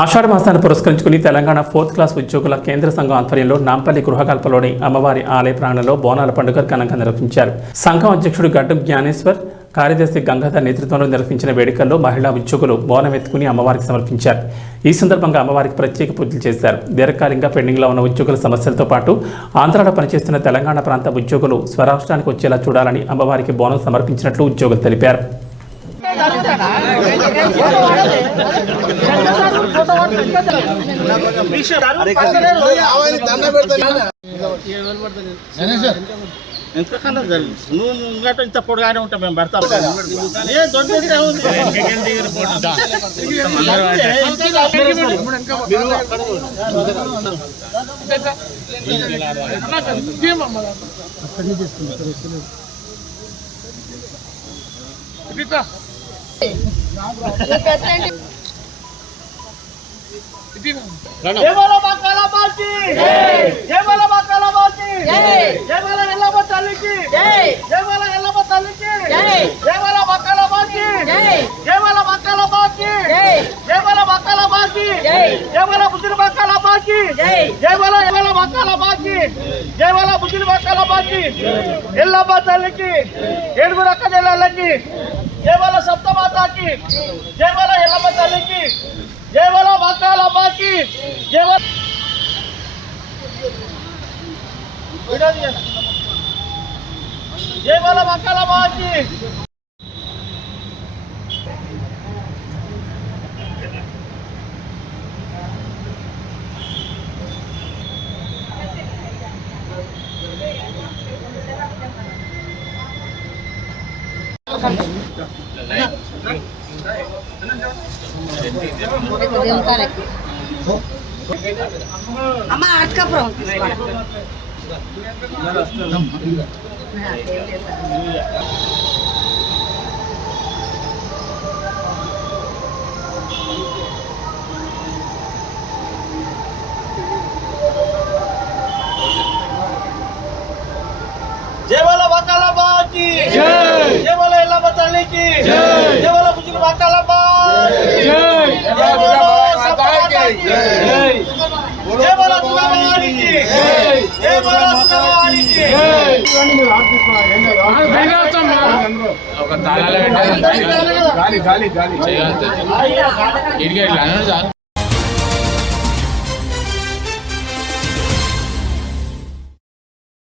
ఆషాఢ మాసాన్ని పురస్కరించుకుని Telangana 4th class ఉద్యోగుల కేంద్ర సంఘం ఆధ్వర్యంలో నాంపల్లి గృహకల్పలోని అమ్మవారి ఆలయ ప్రాంగణంలో బోనాల పండుగ ఘనంగా నిర్వహించారు. సంఘం అధ్యక్షుడు గడ్డం జ్ఞానేశ్వర్, కార్యదర్శి గంగాధర్ నేతృత్వంలో నిర్వహించిన వేడుకల్లో మహిళా ఉద్యోగులు బోనం ఎత్తుకుని అమ్మవారికి సమర్పించారు. ఈ సందర్భంగా అమ్మవారికి ప్రత్యేక పూజలు చేశారు. దీర్ఘకాలికంగా పెండింగ్లో ఉన్న ఉద్యోగుల సమస్యలతో పాటు ఆంధ్రాలో పనిచేస్తున్న తెలంగాణ ప్రాంత ఉద్యోగులు స్వరాష్ట్రానికి వచ్చేలా చూడాలని అమ్మవారికి బోనం సమర్పించినట్లు ఉద్యోగులు తెలిపారు. నువ్వు ఇంత పొడగానే ఉంటాం మేము పడతాం ఎల్లమ్మ తల్లికి ఏడుగురు అక్క చెల్లెళ్ళకి జయవల సప్తమాతకి జయవల ఎల్లమ్మ తల్లికి జయవల మక్కాలమ్మకి జయవల మక్కాలమ్మకి అమ్మ అట్కపురం జయవల మక్కాలమ్మకి జయవల ఎల్లమ్మ తల్లికి జయవల బుజ్జిన మక్కాలమ్మకి జయవల దుర్గవారికి జయవల దుర్గవారికి ఒక తాళాలు పెట్టాలి గాలి గాలి గాలి చేయాలి